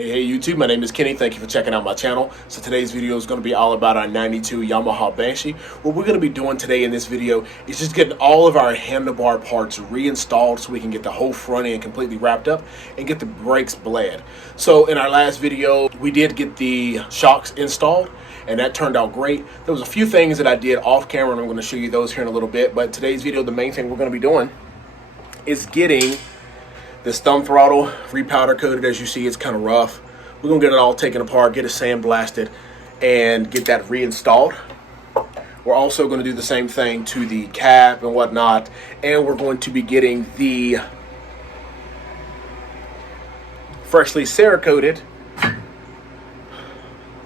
Hey YouTube, my name is Kenny. Thank you for checking out my channel. So today's video is going to be all about our 92 Yamaha Banshee. What we're going to be doing today in this video is just getting all of our handlebar parts reinstalled so we can get the whole front end completely wrapped up and get the brakes bled. So in our last video, we did get the shocks installed and that turned out great. There was a few things that I did off camera and I'm going to show you those here in a little bit. But today's video, the main thing we're going to be doing is getting this thumb throttle repowder coated. As you see, it's kind of rough. We're gonna get it all taken apart, get it sandblasted, and get that reinstalled. We're also going to do the same thing to the cap and whatnot, and we're going to be getting the freshly Cerakoted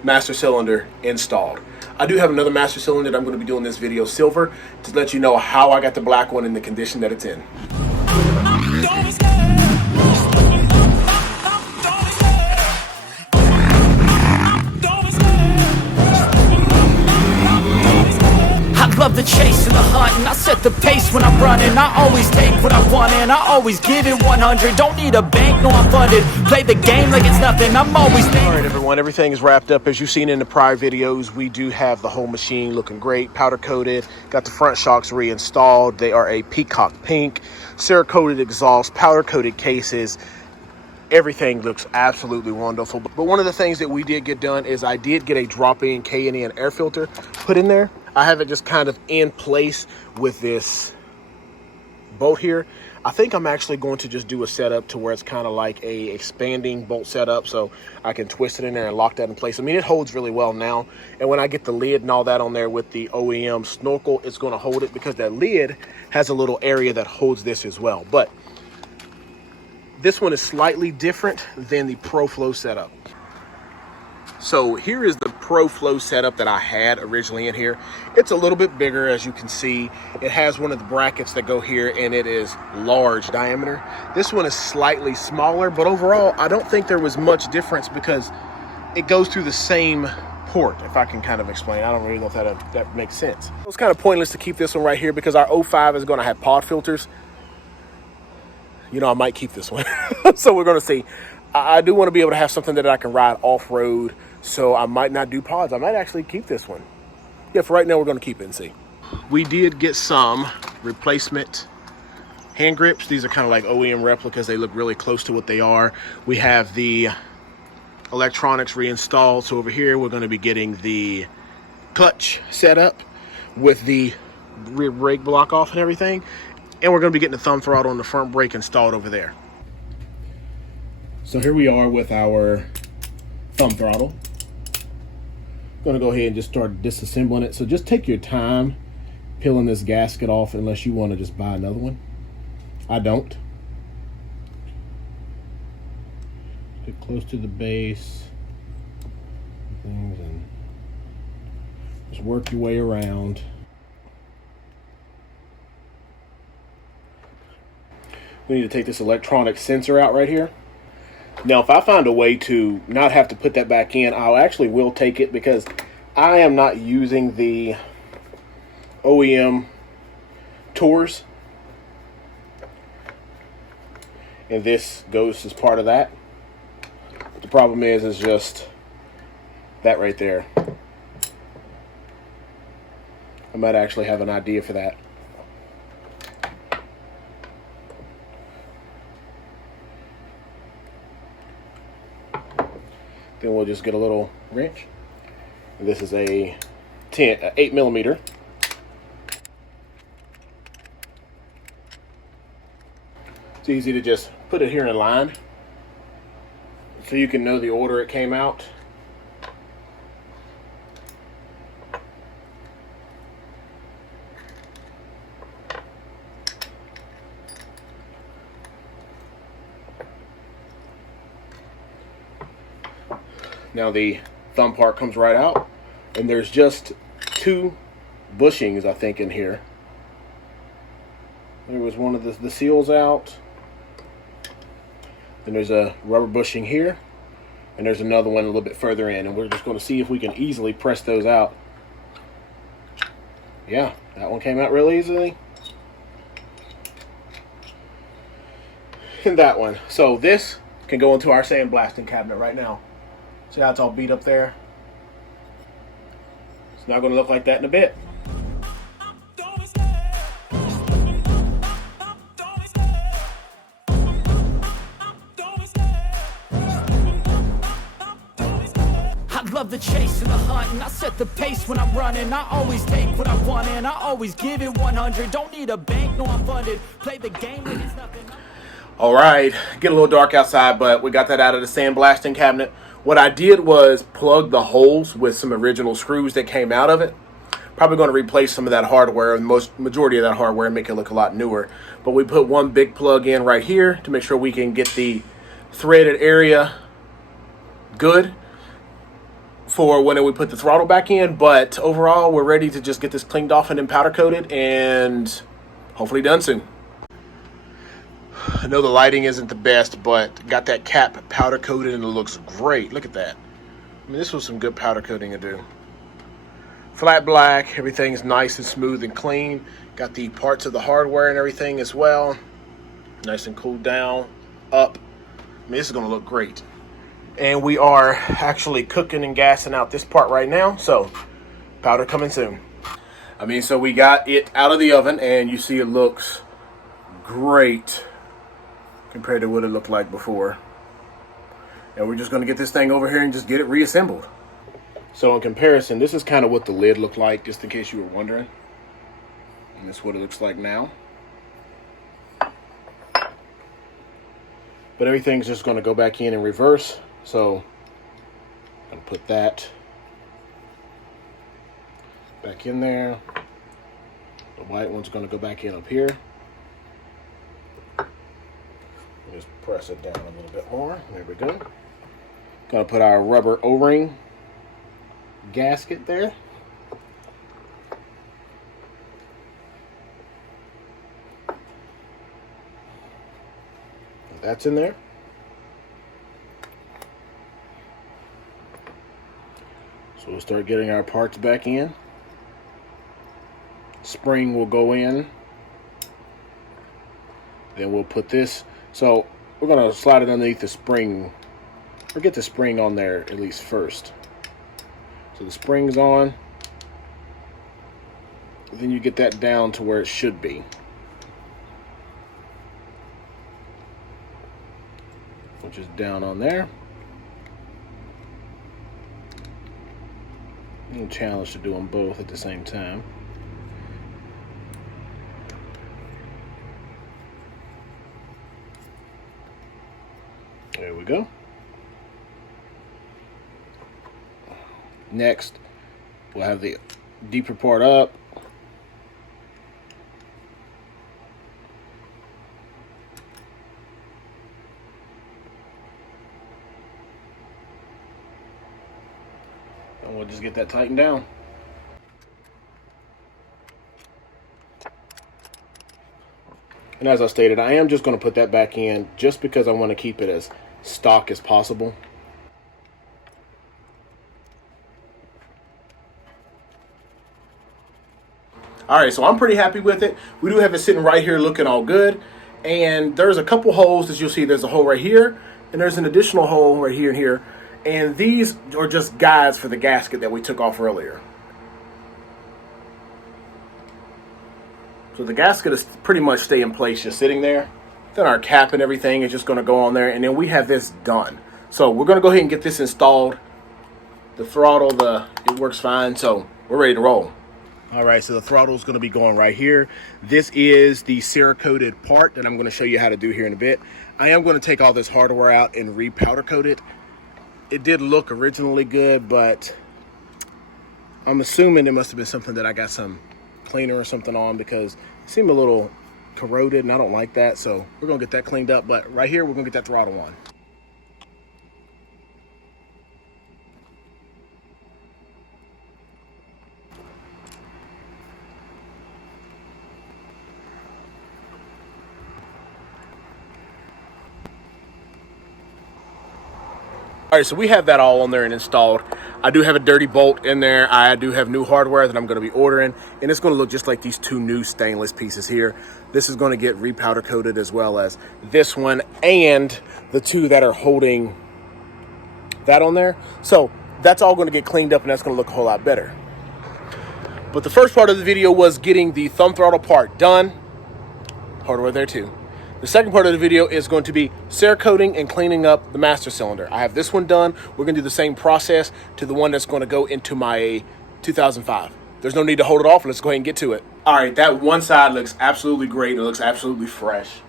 master cylinder installed. I do have another master cylinder that I'm going to be doing this video silver to let you know how I got the black one in the condition that it's in. Love the chase and the hunt, and I set the pace when I'm running. I always take what I want and I always give it 100. Don't need a bank, no, I'm funded. Play the game like it's nothing, I'm always there. Alright everyone, everything is wrapped up. As you've seen in the prior videos, we do have the whole machine looking great, powder coated. Got the front shocks reinstalled. They are a peacock pink, Cerakoted exhaust, powder coated cases. Everything looks absolutely wonderful. But one of the things that we did get done is I did get a drop-in K&N air filter put in there. I have it just kind of in place with this bolt here. I think I'm actually going to just do a setup to where it's kind of like a expanding bolt setup, so I can twist it in there and lock that in place. I mean, it holds really well now. And when I get the lid and all that on there with the OEM snorkel, it's going to hold it because that lid has a little area that holds this as well. But this one is slightly different than the ProFlow setup. So here is the ProFlow setup that I had originally in here. It's a little bit bigger, as you can see. It has one of the brackets that go here, and it is large diameter. This one is slightly smaller, but overall, I don't think there was much difference because it goes through the same port, if I can kind of explain. I don't really know if that makes sense. It was kind of pointless to keep this one right here because our 05 is going to have pod filters. You know, I might keep this one. So we're going to see. I do want to be able to have something that I can ride off-road, so I might not do pods. I might actually keep this one. Yeah, for right now, we're going to keep it and see. We did get some replacement hand grips. These are kind of like OEM replicas. They look really close to what they are. We have the electronics reinstalled. So over here, we're going to be getting the clutch set up with the rear brake block off and everything. And we're going to be getting the thumb throttle and the front brake installed over there. So here we are with our thumb throttle. I'm going to go ahead and just start disassembling it. So just take your time peeling this gasket off unless you want to just buy another one. I don't. Get close to the base and just work your way around. We need to take this electronic sensor out right here. Now, if I find a way to not have to put that back in, I actually will take it because I am not using the OEM tours. And this goes as part of that. But the problem is just that right there. I might actually have an idea for that. Then we'll just get a little wrench. And this is a 8 millimeter. It's easy to just put it here in line so you can know the order it came out. Now the thumb part comes right out, and there's just 2 bushings, I think, in here. There was one of the seals out. Then there's a rubber bushing here, and there's another one a little bit further in, and we're just going to see if we can easily press those out. Yeah, that one came out real easily. And that one. So this can go into our sandblasting cabinet right now. See how it's all beat up there? It's not going to look like that in a bit. Love the chase and the hunt, and I set the pace when I'm running. I always take what I want and I always give it 100. Don't need a bank, no, I'm funded. Play the game like it's nothing. All right, get a little dark outside, but we got that out of the sandblasting cabinet. What I did was plug the holes with some original screws that came out of it. Probably going to replace some of that hardware, the majority of that hardware, and make it look a lot newer. But we put one big plug in right here to make sure we can get the threaded area good for when we put the throttle back in. But overall, we're ready to just get this cleaned off and then powder coated and hopefully done soon. I know the lighting isn't the best, but got that cap powder coated and it looks great. Look at that. I mean, this was some good powder coating to do. Flat black, everything's nice and smooth and clean. Got the parts of the hardware and everything as well. Nice and cooled down, up. I mean, this is gonna look great. And we are actually cooking and gassing out this part right now, so powder coming soon. I mean, so we got it out of the oven and you see it looks great compared to what it looked like before. And we're just gonna get this thing over here and just get it reassembled. So in comparison, this is kind of what the lid looked like, just in case you were wondering. And this is what it looks like now. But everything's just gonna go back in reverse. So I'm going to put that back in there. The white one's going to go back in up here. Just press it down a little bit more. There we go. Going to put our rubber O-ring gasket there. That's in there. So we'll start getting our parts back in. Spring will go in. Then we'll put this. So we're going to slide it underneath the spring. Or get the spring on there at least first. So the spring's on. Then you get that down to where it should be. Which is down on there. A challenge to do them both at the same time. There we go. Next, we'll have the deeper part up. And we'll just get that tightened down. And as I stated, I am just going to put that back in just because I want to keep it as stock as possible. Alright, so I'm pretty happy with it. We do have it sitting right here looking all good. And there's a couple holes that you'll see. There's a hole right here, and there's an additional hole right here and here. And these are just guides for the gasket that we took off earlier. So the gasket is pretty much stay in place just sitting there. Then our cap and everything is just going to go on there. And then we have this done. So we're going to go ahead and get this installed. The throttle, it works fine. So we're ready to roll. All right, so the throttle is going to be going right here. This is the Cerakoted part that I'm going to show you how to do here in a bit. I am going to take all this hardware out and re-powder coat it. It did look originally good, but I'm assuming it must have been something that I got some cleaner or something on because it seemed a little corroded and I don't like that. So we're going to get that cleaned up. But right here, we're going to get that throttle on. All right, so we have that all on there and installed. I do have a dirty bolt in there. I do have new hardware that I'm going to be ordering, and it's going to look just like these two new stainless pieces here. This is going to get repowder coated, as well as this one and the two that are holding that on there. So that's all going to get cleaned up, and that's going to look a whole lot better. But the first part of the video was getting the thumb throttle part done. Hardware there too. The second part of the video is going to be Cerakoting and cleaning up the master cylinder. I have this one done. We're going to do the same process to the one that's going to go into my 2005. There's no need to hold it off. Let's go ahead and get to it. All right, that one side looks absolutely great. It looks absolutely fresh.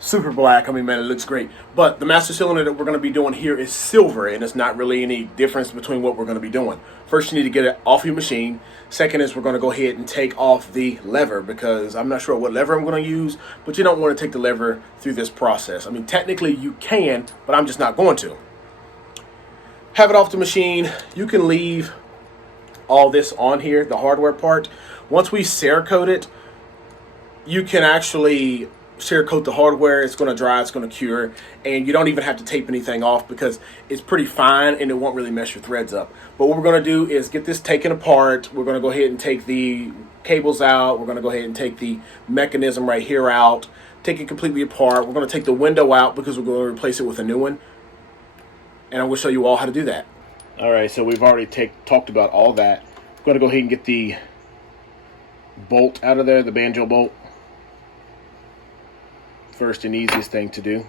Super black. I mean, man, it looks great. But the master cylinder that we're going to be doing here is silver, and it's not really any difference between what we're going to be doing. First, you need to get it off your machine. Second is we're going to go ahead and take off the lever, because I'm not sure what lever I'm going to use, but you don't want to take the lever through this process. I mean, technically you can, but I'm just not going to. Have it off the machine. You can leave all this on here, the hardware part. Once we Cerakote it, you can actually Cerakote the hardware. It's going to dry, it's going to cure, and you don't even have to tape anything off because it's pretty fine and it won't really mess your threads up. But what we're going to do is get this taken apart. We're going to go ahead and take the cables out. We're going to go ahead and take the mechanism right here out, take it completely apart. We're going to take the window out because we're going to replace it with a new one, and I will show you all how to do that. All right, so we've already talked about all that. I'm going to go ahead and get the bolt out of there, the banjo bolt. First and easiest thing to do.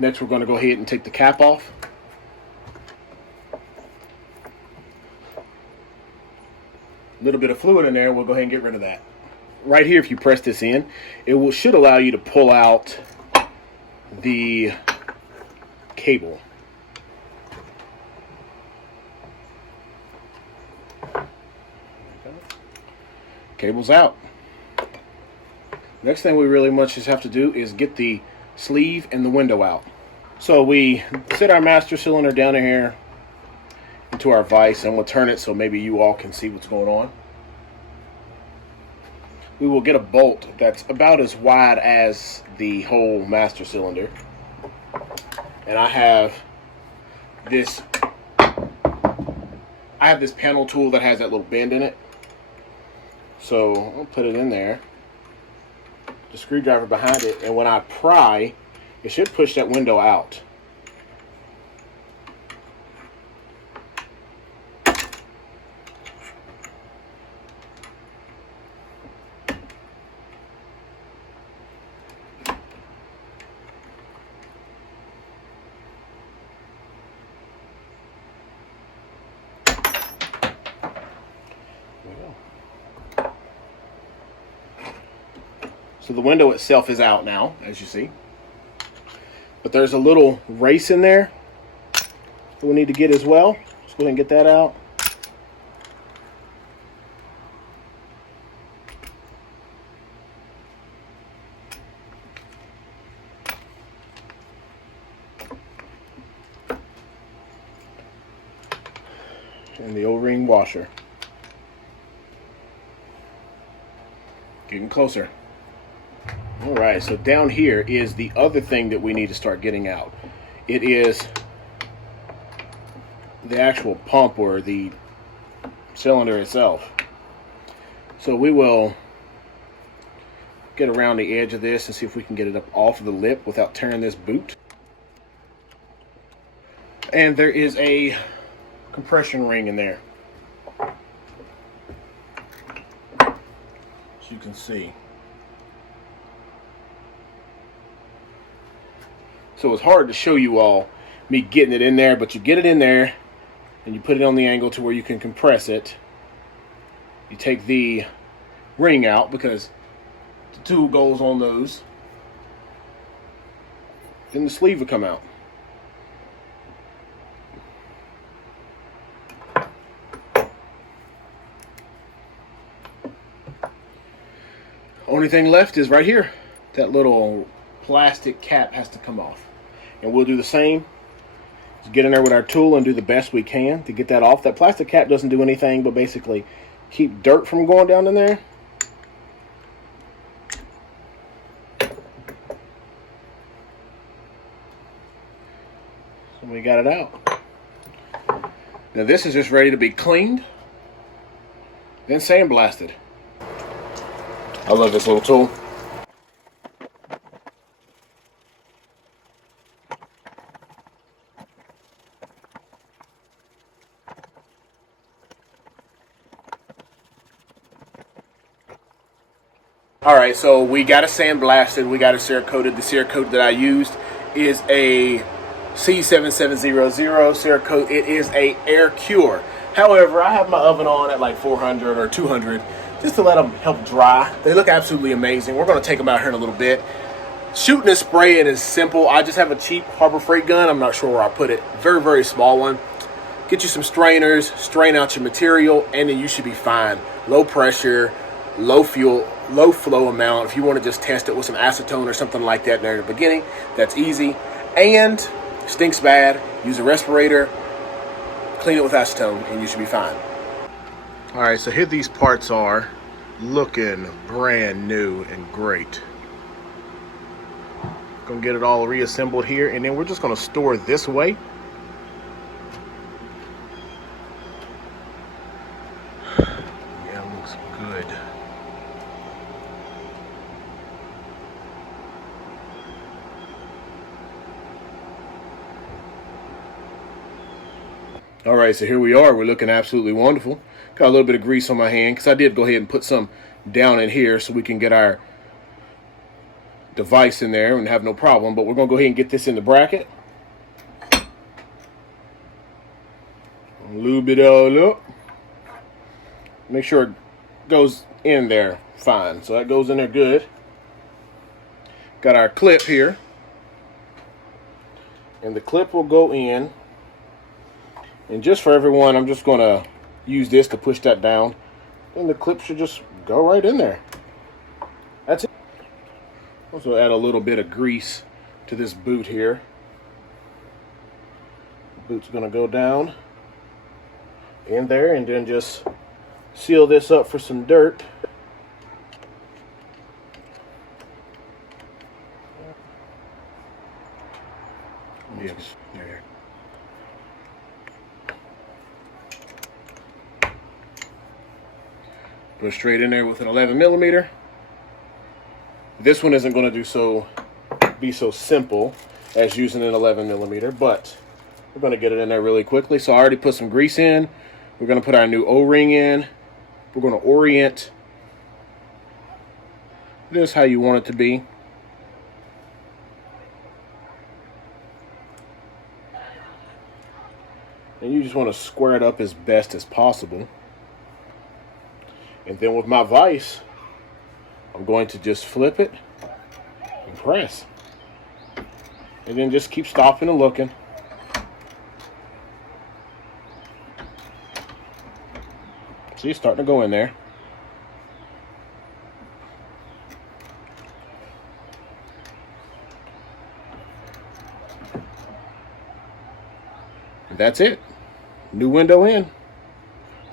Next, we're going to go ahead and take the cap off. A little bit of fluid in there, we'll go ahead and get rid of that. Right here, if you press this in, it should allow you to pull out the cable. Cable's out. Next thing we really much just have to do is get the sleeve and the window out. So we set our master cylinder down in here into our vise, and we'll turn it so maybe you all can see what's going on. We will get a bolt that's about as wide as the whole master cylinder. And I have this panel tool that has that little bend in it. So I'll put it in there. The screwdriver behind it, and when I pry, it should push that window out. So the window itself is out now, as you see. But there's a little race in there that we need to get as well. Let's go ahead and get that out. And the O-ring washer. Getting closer. Alright, so down here is the other thing that we need to start getting out. It is the actual pump, or the cylinder itself. So we will get around the edge of this and see if we can get it up off of the lip without tearing this boot. And there is a compression ring in there, as you can see. So it's hard to show you all me getting it in there, but you get it in there and you put it on the angle to where you can compress it. You take the ring out because the tool goes on those. Then the sleeve will come out. Only thing left is right here. That little plastic cap has to come off. And we'll do the same. Just get in there with our tool and do the best we can to get that off. That plastic cap doesn't do anything but basically keep dirt from going down in there. So we got it out. Now this is just ready to be cleaned, then sandblasted. I love this little tool. Alright, so we got it sandblasted, we got it Cerakoted. The Cerakote that I used is a C7700 Cerakote. It is a air cure. However, I have my oven on at like 400 or 200 just to let them help dry. They look absolutely amazing. We're going to take them out here in a little bit. Shooting and spraying is simple. I just have a cheap Harbor Freight gun. I'm not sure where I put it. Very, very small one. Get you some strainers, strain out your material, and then you should be fine. Low pressure, low fuel, low flow amount. If you want to just test it with some acetone or something like that there in the beginning, that's easy. And stinks bad, use a respirator, clean it with acetone, and you should be fine. All right, so here these parts are, looking brand new and great. Gonna get it all reassembled here, and then we're just gonna store this way. Yeah, it looks good. All right, so here we are. We're looking absolutely wonderful. Got a little bit of grease on my hand because I did go ahead and put some down in here so we can get our device in there and have no problem. But we're going to go ahead and get this in the bracket. Lube it all up. Make sure it goes in there fine. So that goes in there good. Got our clip here. And the clip will go in. And just for everyone, I'm just going to use this to push that down. And the clip should just go right in there. That's it. Also add a little bit of grease to this boot here. The boot's going to go down in there, and then just seal this up for some dirt. Yes, there. Go straight in there with an 11mm. This one isn't going to be so simple as using an 11mm, but we're going to get it in there really quickly. So I already put some grease in. We're going to put our new O-ring in. We're going to orient this how you want it to be. And you just want to square it up as best as possible. And then with my vise, I'm going to just flip it and press. And then just keep stopping and looking. See, it's starting to go in there. And that's it. New window in.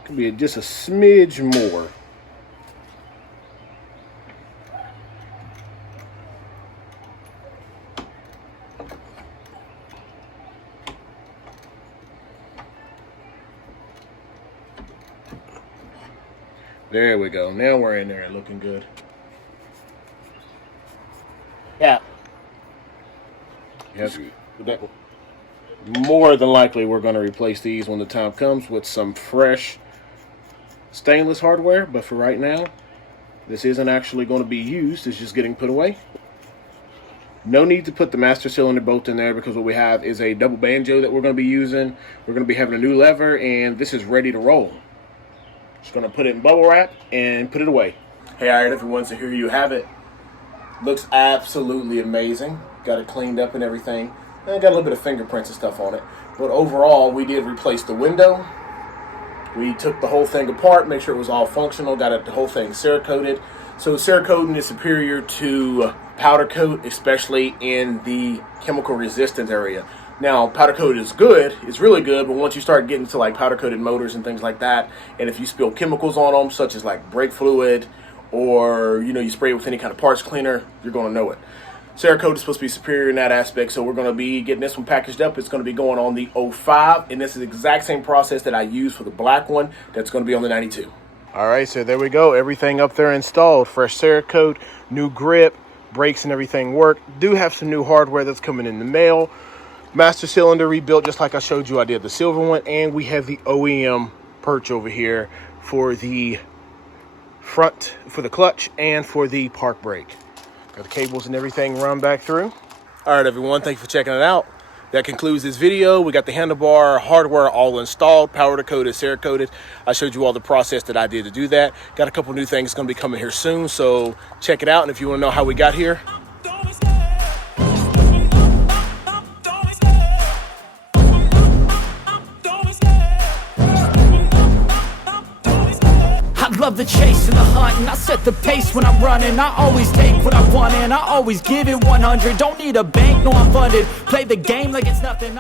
Could be just a smidge more. There we go. Now we're in there looking good. Yeah. Yes. More than likely, we're going to replace these when the time comes with some fresh stainless hardware. But for right now, this isn't actually going to be used. It's just getting put away. No need to put the master cylinder bolt in there because what we have is a double banjo that we're going to be using. We're going to be having a new lever, and this is ready to roll. Just going to put it in bubble wrap and put it away. Hey, all right, everyone, so here you have it. Looks absolutely amazing. Got it cleaned up and everything. And got a little bit of fingerprints and stuff on it. But overall, we did replace the window. We took the whole thing apart, make sure it was all functional, got it, the whole thing Cerakoted. So Cerakoting is superior to powder coat, especially in the chemical resistance area. Now, powder coat is good, it's really good, but once you start getting to like powder coated motors and things like that, and if you spill chemicals on them, such as like brake fluid, or you spray it with any kind of parts cleaner, you're going to know it. Cerakote is supposed to be superior in that aspect, so we're going to be getting this one packaged up. It's going to be going on the 05, and this is the exact same process that I used for the black one that's going to be on the 92. All right, so there we go. Everything up there installed. Fresh Cerakote, new grip, brakes and everything work. Do have some new hardware that's coming in the mail. Master cylinder rebuilt just like I showed you I did the silver one, and we have the OEM perch over here for the front, for the clutch, and for the park brake. Got the cables and everything run back through. All right, everyone, thank you for checking it out. That concludes this video. We got the handlebar hardware all installed, powder coated, Cerakoted. I showed you all the process that I did to do that. Got a couple new things going to be coming here soon, so check it out. And if you want to know how we got here, love the chase and the hunt, and I set the pace when I'm running. I always take what I want and I always give it 100. Don't need a bank, no I'm funded. Play the game like it's nothing.